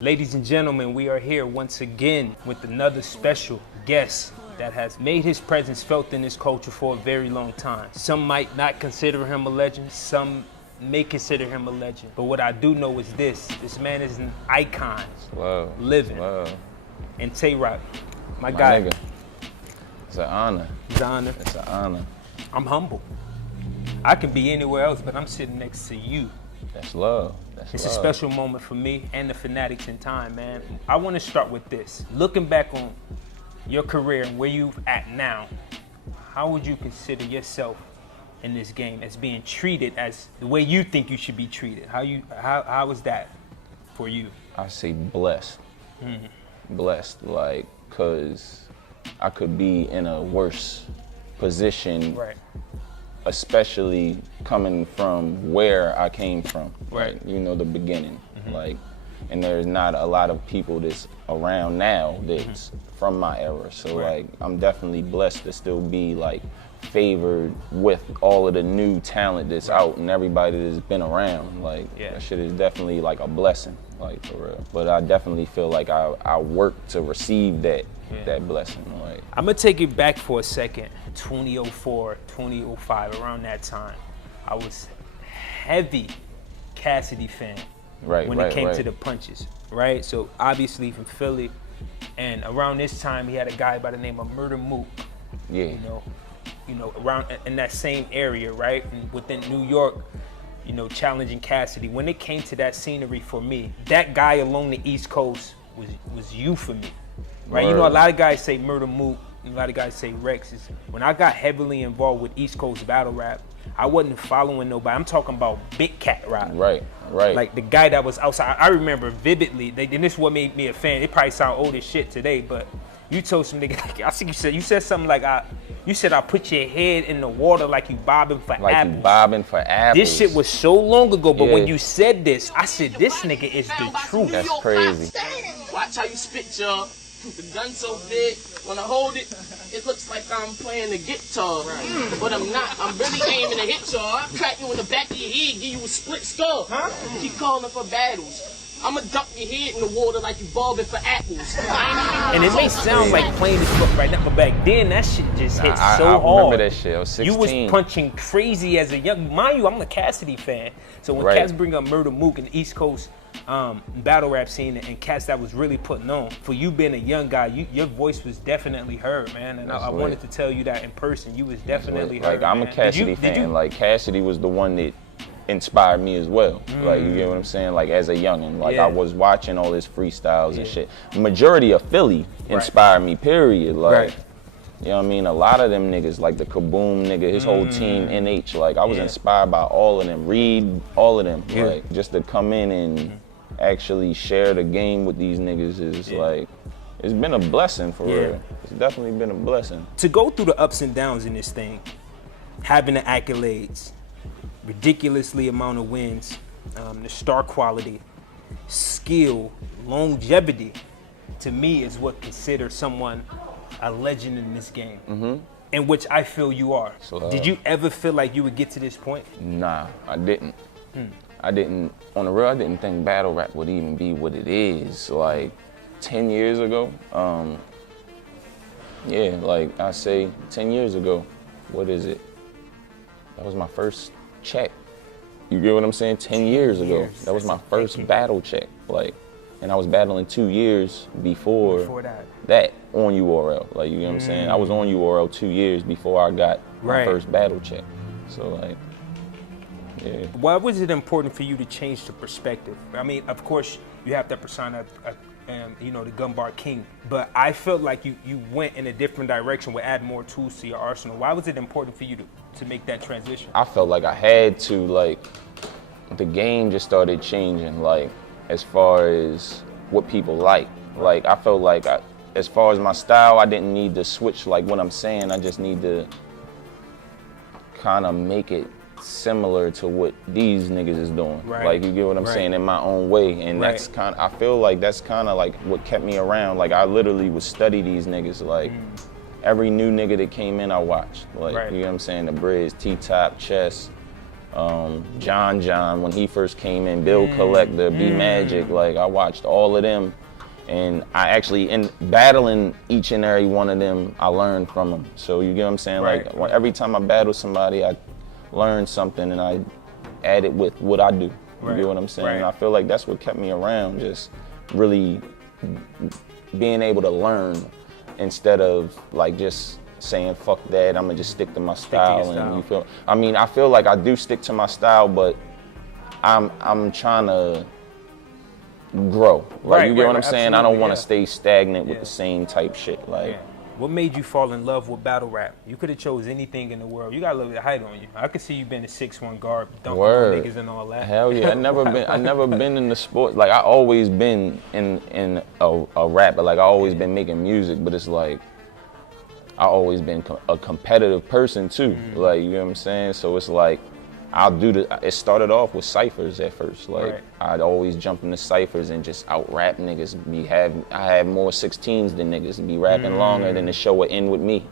Ladies and gentlemen, we are here once again with another special guest that has made his presence felt in this culture for a very long time. Some might not consider him a legend, some may consider him a legend. But what I do know is this man is an icon, living. And Tay Roc, my guy. Nigga. It's an honor. It's an honor. It's an honor. I'm humble. I could be anywhere else, but I'm sitting next to you. That's love. It's a special moment for me and the Fanatics in time, man. I want to start with this. Looking back on your career and where you're at now, how would you consider yourself in this game as being treated as the way you think you should be treated? How is that for you? I say blessed. Blessed, like, cause I could be in a worse position. Right. Especially coming from where I came from, right? Like, you know, the beginning, like, and there's not a lot of people that's around now that's from my era. So like, I'm definitely blessed to still be like favored with all of the new talent that's out and everybody that's been around. Like, that shit is definitely like a blessing, like, for real. But I definitely feel like I worked to receive that blessing. Like, I'm gonna take it back for a second. 2004, 2005, around that time, I was heavy Cassidy fan. When it came to the punches, right? So obviously from Philly, and around this time he had a guy by the name of Murder Mook. Yeah. You know, around in that same area, right? And within New York, you know, challenging Cassidy. When it came to that scenery for me, that guy along the East Coast was you for me, right? You know, a lot of guys say Murder Mook. A lot of guys say Rex. When I got heavily involved with East Coast battle rap, I wasn't following nobody. I'm talking about big cat rap. Right. Like the guy that was outside. I remember vividly, and this is what made me a fan. It probably sound old as shit today, but you told some nigga, I think you said something like, you said I put your head in the water like you bobbing for apples. Like you bobbing for apples. This shit was so long ago, but when you said this, I said, this nigga is the truth. That's crazy. Watch how you spit, y'all. The gun so big, when I hold it, it looks like I'm playing the guitar. But I'm not. I'm really aiming to hit y'all. I crack you in the back of your head, give you a split skull. Keep calling for battles. I'ma dump your head in the water like you bobbing for apples. And it may sound like playing this book right now, but back then that shit just hit so hard. I remember that shit. I was 16. You was punching crazy as a young. Mind you, I'm a Cassidy fan. So when cats bring up Murder Mook and the East Coast battle rap scene and cats that was really putting on, for you being a young guy, your voice was definitely heard, man. And I wanted to tell you that in person. You was definitely heard. Like, I'm a Cassidy fan. Like, Cassidy was the one that inspired me as well. Like, you get what I'm saying? Like, as a youngin', like, I was watching all his freestyles and shit. Majority of Philly inspired me, period. Like, you know what I mean? A lot of them niggas, like the Kaboom nigga, his whole team, NH, like, I was inspired by all of them, Reed, all of them. Like, just to come in and actually share the game with these niggas is like, it's been a blessing for real. It's definitely been a blessing. To go through the ups and downs in this thing, having the accolades, ridiculously amount of wins, the star quality, skill, longevity, to me is what considers someone a legend in this game, in which I feel you are. So, did you ever feel like you would get to this point? Nah, I didn't. I didn't, on the real, I didn't think battle rap would even be what it is. Like 10 years ago, like I say 10 years ago, what is it? That was my first check. You get what I'm saying? 10 years ago, that was my first battle check. Like, and I was battling 2 years before that on URL. Like, you know what I'm saying? I was on URL 2 years before I got my first battle check. So like, why was it important for you to change the perspective? I mean, of course, you have that persona, you know, the gun bar king, but I felt like you went in a different direction with add more tools to your arsenal. Why was it important for you to make that transition? I felt like I had to, like, the game just started changing, like, as far as what people like. Like, I felt like as far as my style, I didn't need to switch like what I'm saying. I just need to kind of make it similar to what these niggas is doing. Like, you get what I'm saying, in my own way. And that's kind of, I feel like that's kind of like what kept me around. Like, I literally would study these niggas. Like, every new nigga that came in, I watched. Like, you know what I'm saying, the Briz, T-Top, Chess, John when he first came in, Bill Collector, B Magic, like I watched all of them, and I actually, in battling each and every one of them, I learned from them. So you get what I'm saying? Right. Like every time I battle somebody, I learn something and I add it with what I do. You get what I'm saying? Right. And I feel like that's what kept me around, just really being able to learn instead of like just saying fuck that, I'm gonna just stick to my style. And you feel, I mean, I feel like I do stick to my style, but I'm trying to grow. Like you get what I'm saying? I don't want to stay stagnant with the same type shit. Like, what made you fall in love with battle rap? You could have chose anything in the world. You got a little bit of height on you. I could see you being a 6'1" guard, dunking on niggas and all that. Hell yeah, I never been in the sport. Like I always been in a rap, but like I always been making music. But it's like I always been a competitive person too. Like you know what I'm saying? So it's like it started off with ciphers at first. Like I'd always jump into ciphers and just out rap niggas. I had more 16s than niggas, be rapping longer than the show would end with me.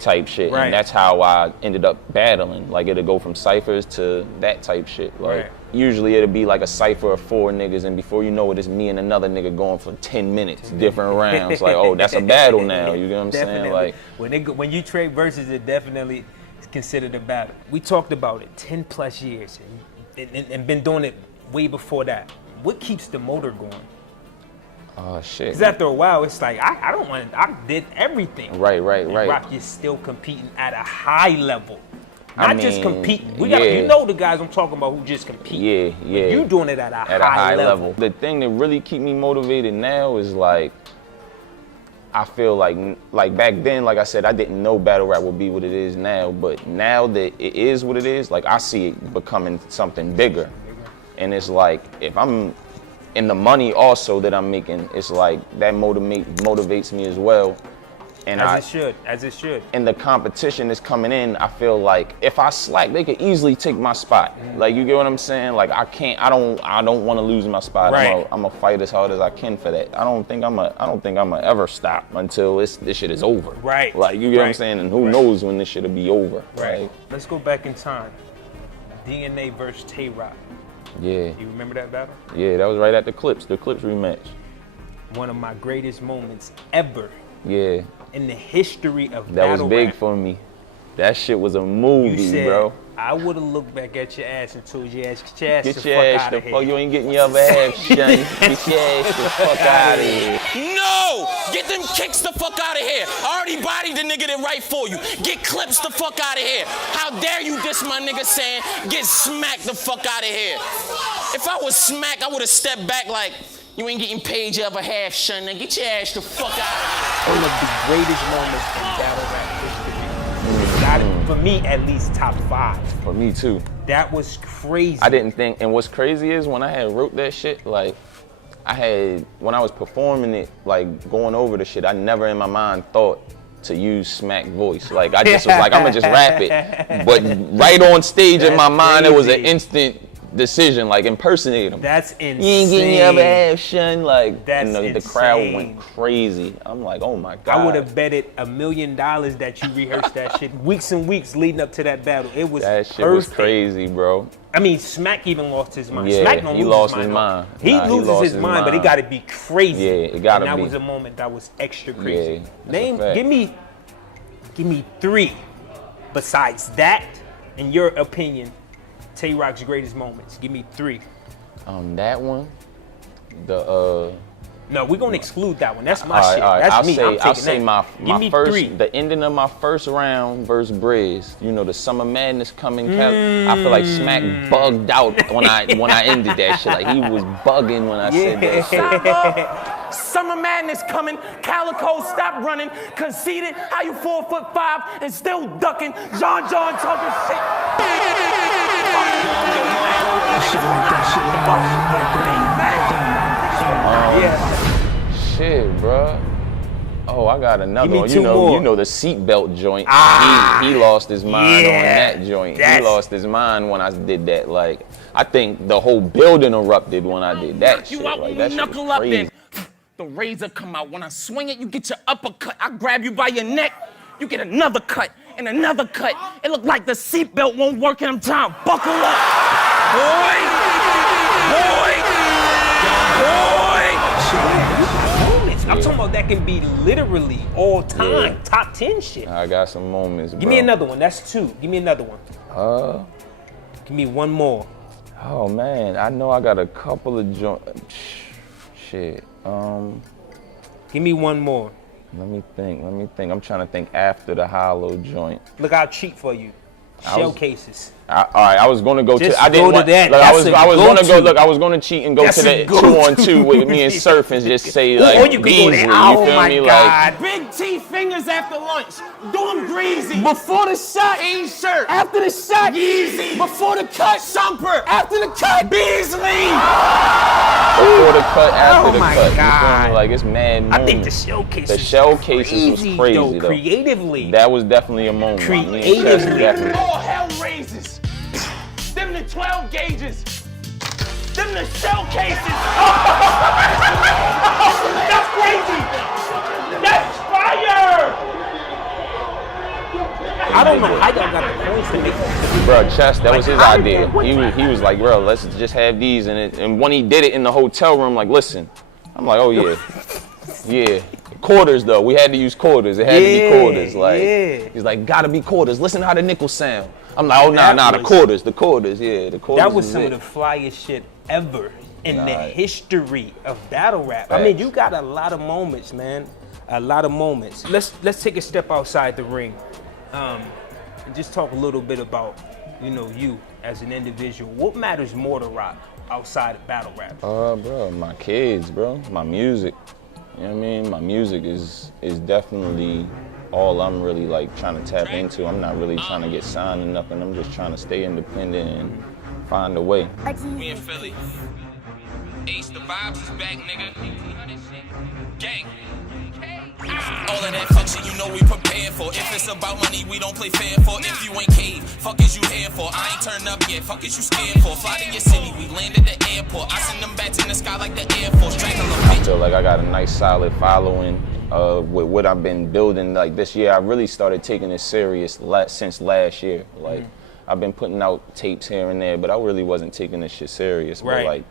Type shit. And that's how I ended up battling. Like it'd go from ciphers to that type shit. Like usually it'd be like a cipher of 4 niggas, and before you know it, it's me and another nigga going for 10 minutes, different rounds. Like, oh, that's a battle now. You get what I'm saying? Like when you trade verses, it definitely considered a battle. We talked about it 10 plus years and been doing it way before that. What keeps the motor going? Oh shit. Because after a while, it's like I did everything. Right. Rock is still competing at a high level. Not just competing. You know the guys I'm talking about who just compete. Yeah. But you doing it at a high level. The thing that really keep me motivated now is like, I feel like back then, like I said, I didn't know battle rap would be what it is now, but now that it is what it is, like I see it becoming something bigger. And it's like, if I'm in the money also that I'm making, it's like that motivates me as well. And as it should. And the competition is coming in, I feel like if I slack, they could easily take my spot. Like you get what I'm saying? Like I don't want to lose my spot. I'm gonna fight as hard as I can for that. I don't think I'm gonna ever stop until this shit is over. Right. Like you get what I'm saying? And who knows when this shit'll be over. Right. Like, let's go back in time. DNA versus Tay Roc. Yeah. You remember that battle? Yeah, that was right at the Clips rematch. One of my greatest moments ever. Yeah. In the history of that battle was big rap. For me. That shit was a movie, you said, bro. I would have looked back at your ass and told your ass, get your ass Get the your fuck ass out the of here. fuck, you ain't getting your other half, son. Get your ass the fuck out of here. No! Get them kicks the fuck out of here. I already bodied the nigga that right for you. Get Clips the fuck out of here. How dare you diss my nigga saying, get smacked the fuck out of here. If I was smacked, I would have stepped back like, you ain't getting paid your other half, son. Now get your ass the fuck out. One of the greatest moments in battle rap history. Got it, for me, at least top 5. For me too. That was crazy. I didn't think, and what's crazy is when I had wrote that shit, like, when I was performing it, like going over the shit, I never in my mind thought to use smack voice. Like I just was like, I'm gonna just rap it. But right on stage in my mind, it was an instant decision, like impersonate him. That's insane. You ain't getting your other half, son. Like, that's the crowd went crazy. I'm like, oh my God. I would have betted $1 million that you rehearsed that shit weeks and weeks leading up to that battle. It was that shit perfect. was crazy, bro. I mean, Smack even lost his mind. Yeah, Smack don't he lose lost his his mind. mind. He loses his mind, but it got to be crazy. Yeah, it got to be. And that was a moment that was extra crazy. Yeah, give me 3 besides that, in your opinion, Tay Roc's greatest moments. Give me 3. That one, No, we're gonna exclude that one. That's my shit. All right. That's me. I'll say my first, 3. the ending of my first round versus Briz. You know, the Summer Madness coming. I feel like Smack bugged out when I ended that shit. Like he was bugging when I said that shit. Summer Madness coming. Calico, stop running. Conceited. How you 4'5" and still ducking? John talking shit. Shit, bro. Oh, I got another one. You know the seatbelt joint. He lost his mind on that joint. He lost his mind when I did that. Like, I think the whole building erupted when I did that shit. Like, that shit was crazy. The razor come out. When I swing it, you get your uppercut. I grab you by your neck, you get another cut. and another cut. It looked like the seatbelt won't work and I'm trying to buckle up. Boy! I'm talking about that can be literally all time, top 10 shit. I got some moments, bro. Give me another one, that's 2. Give me another one. Give me one more. Oh man, I know I got a couple of shit. Give me one more. Let me think. I'm trying to think after the hollow joint. Look, I'll cheat for you. Shell cases. All right, I was gonna go Just to. I didn't go to want, that. Look, That's I was gonna go. Look, I was gonna cheat and go That's to a that go-to. 2-on-2 with me and Surf and just say like or you can go Beasley. there. Oh You feel my me? God. Big T fingers after lunch. Do them greasy. Before the shot, A-shirt. After the shot, Yeezy. Before the cut, Shumper. After the cut, Beasley. Before the cut, after the my cut. You feel God. me? Like it's mad moments. I think the shell cases. The shell cases was crazy though. Creatively. That was definitely a moment. Creatively. Definitely. All hell raises. Them the 12 gauges. Them the shell cases. That's crazy. That's fire. I don't know how y'all got the points to make that. Bro, Chess, that was his how did idea. that- He was like, bro, let's just have these. And when he did it in the hotel room, like, listen. I'm like, oh yeah. Yeah. Quarters though. We had to use quarters. It had to be quarters. Like he's like, gotta be quarters. Listen how the nickels sound. I'm like, oh nah, the quarters, the quarters. That was some of the flyest shit ever in the history of battle rap. I mean, you got a lot of moments, man. A lot of moments. Let's take a step outside the ring, and just talk a little bit about, you as an individual. What matters more to Roc outside of battle rap? Bro, my kids, bro, my music. You know what I mean? My music is definitely all I'm really like trying to tap into. I'm not really trying to get signed or nothing. I'm just trying to stay independent and find a way. We in Philly. Ace, the vibes is back, nigga. Gang. All of that fuck shit, you know we prepared for. If it's about money, we don't play fair for. If you ain't cave, fuck is you here for? I ain't turned up yet, fuck is you scared for? Fly to your city, we land at the airport. I send them bats in the sky like the Air Force. I feel like I got a nice solid following with what I've been building. Like this year, I really started taking it serious since last year. Like I've been putting out tapes here and there, but I really wasn't taking this shit serious. Right. But like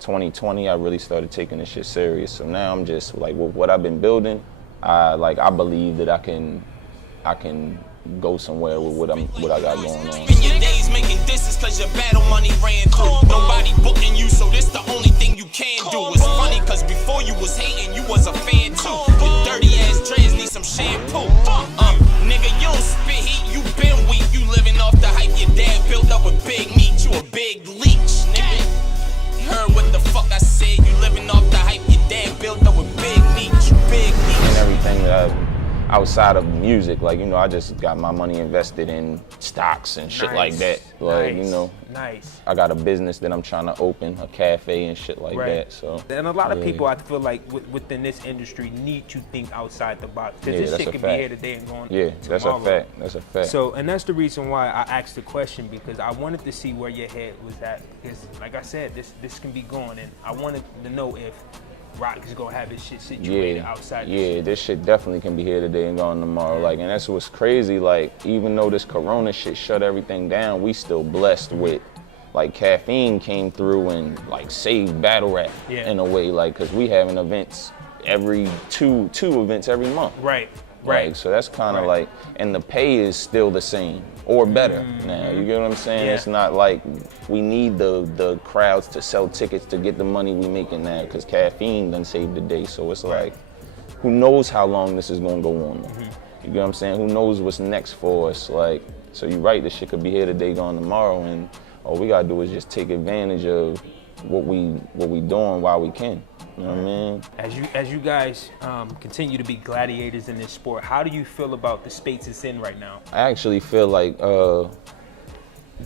2020, I really started taking this shit serious. So now I'm just like, with what I've been building, I believe that I can go somewhere with what I got going on. Spend your days making disses cause your battle money ran through. Nobody booking you, so this the only thing you can do. It's funny cause before you was hating, you was a fan too. Your dirty ass dreads need some shampoo. Nigga, you don't spit heat, you been weak. You living off the hype your dad built up with big meat. You a big leech, nigga. You heard what the fuck I said? You living off the hype your dad built up with big meat. You big leech. And everything that outside of music, like, I just got my money invested in stocks and shit like that. Like, Nice. I got a business that I'm trying to open, a cafe and shit like that. So. And a lot of people, I feel like within this industry, need to think outside the box. Because this shit could be here today and gone tomorrow. That's a fact. That's a fact. So, and that's the reason why I asked the question, because I wanted to see where your head was at. Because, like I said, this can be gone, and I wanted to know if Roc is gonna have his shit situated outside. This shit definitely can be here today and gone tomorrow. Like, and that's what's crazy. Like, even though this Corona shit shut everything down, we still blessed with, like, Caffeine came through and like saved battle rap in a way. Like, cause we having events every two events every month. Right. Like, so that's kind of like, and the pay is still the same or better now. You get what I'm saying? It's not like we need the crowds to sell tickets to get the money we making now, because Caffeine done saved the day. So it's like, who knows how long this is gonna go on? You get what I'm saying? Who knows what's next for us? Like, so you're right, this shit could be here today, gone tomorrow, and all we gotta do is just take advantage of what we doing while we can. You know what I mean? As you guys continue to be gladiators in this sport, how do you feel about the space it's in right now? I actually feel like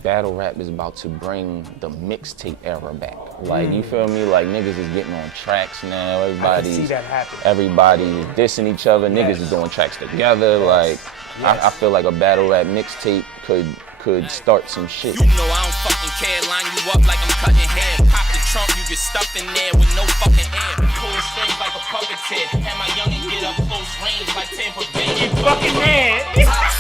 battle rap is about to bring the mixtape era back. Like, you feel me? Like, niggas is getting on tracks now. Everybody's dissing each other. Niggas is doing tracks together. Like, I feel like a battle rap mixtape could start some shit. You know I don't fucking care, line you up like I'm cutting hair. Pop the trunk, you get stuffed in there with no fucking air. Pull strings like a puppeteer, and my youngin' get up close range like Tampa Bay. Fucking man.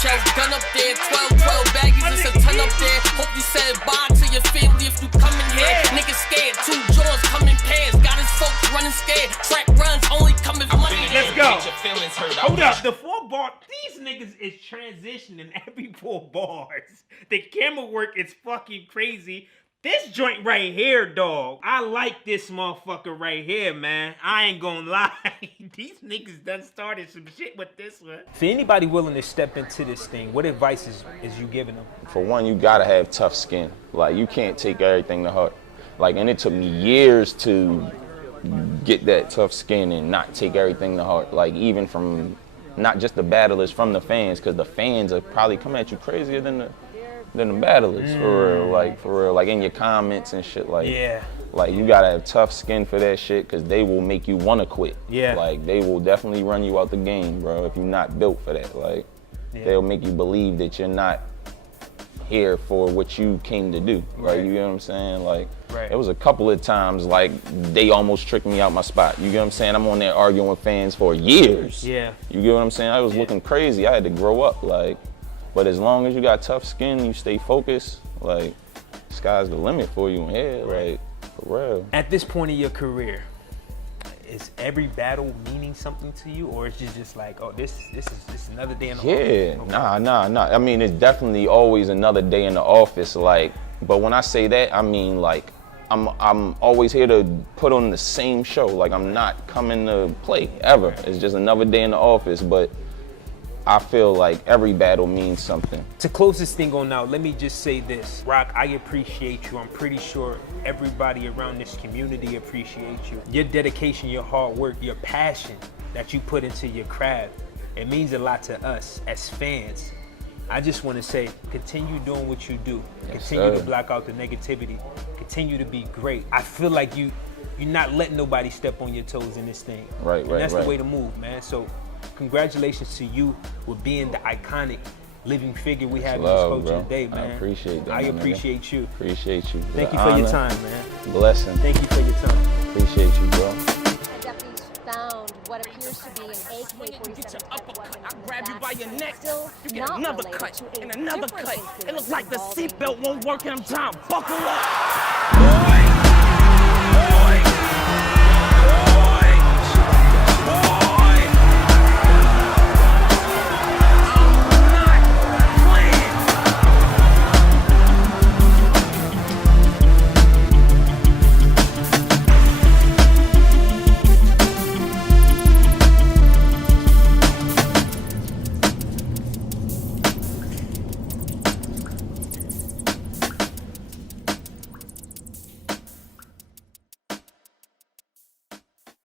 shelf, gun up there. 12 baggies, it's a ton up there. Hope you said bye to your family if you come in here. Niggas scared, 2 jaws come in pairs. Got his folks running scared. Track runs only come if money. Let's go. Hold up, the 4 bar. These niggas is transitioning every 4 bars. The camera work is fucking crazy. This joint right here, dog. I like this motherfucker right here, man. I ain't gonna lie. These niggas done started some shit with this one. For anybody willing to step into this thing, what advice is you giving them? For one, you gotta have tough skin. Like, you can't take everything to heart. Like, and it took me years to get that tough skin and not take everything to heart. Like, even from not just the battlers, from the fans, because the fans are probably coming at you crazier than the battlers, for real, like in your comments and shit, like, yeah, like you gotta have tough skin for that shit, because they will make you wanna quit. Yeah, like they will definitely run you out the game, bro, if you're not built for that. Like, they'll make you believe that you're not here for what you came to do. Right, you get what I'm saying? Like, it was a couple of times like they almost tricked me out my spot. You get what I'm saying? I'm on there arguing with fans for years. Yeah, you get what I'm saying? I was looking crazy. I had to grow up, like. But as long as you got tough skin, you stay focused, like, sky's the limit for you in here, like, for real. At this point in your career, is every battle meaning something to you, or is it just like, oh, this is another day in the office? Yeah, nah. I mean, it's definitely always another day in the office, like, but when I say that, I mean, like, I'm always here to put on the same show. Like, I'm not coming to play, ever. It's just another day in the office, but I feel like every battle means something. To close this thing on out, let me just say this. Roc, I appreciate you. I'm pretty sure everybody around this community appreciates you. Your dedication, your hard work, your passion that you put into your craft, it means a lot to us as fans. I just want to say, continue doing what you do. Continue to block out the negativity. Continue to be great. I feel like you're not letting nobody step on your toes in this thing. Right. That's the way to move, man. So, congratulations to you with being the iconic living figure we have in this culture today, man. I appreciate that. I appreciate you. Appreciate you. Thank you for your time, man. Blessing. Thank you for your time. Appreciate you, bro. Deputies found what appears to be an AK-47 Uppercut, I grab you by your neck. Still You get not another related cut to a and another different cut. incident It looks like the involving seatbelt won't work and I'm trying to buckle up. Boy!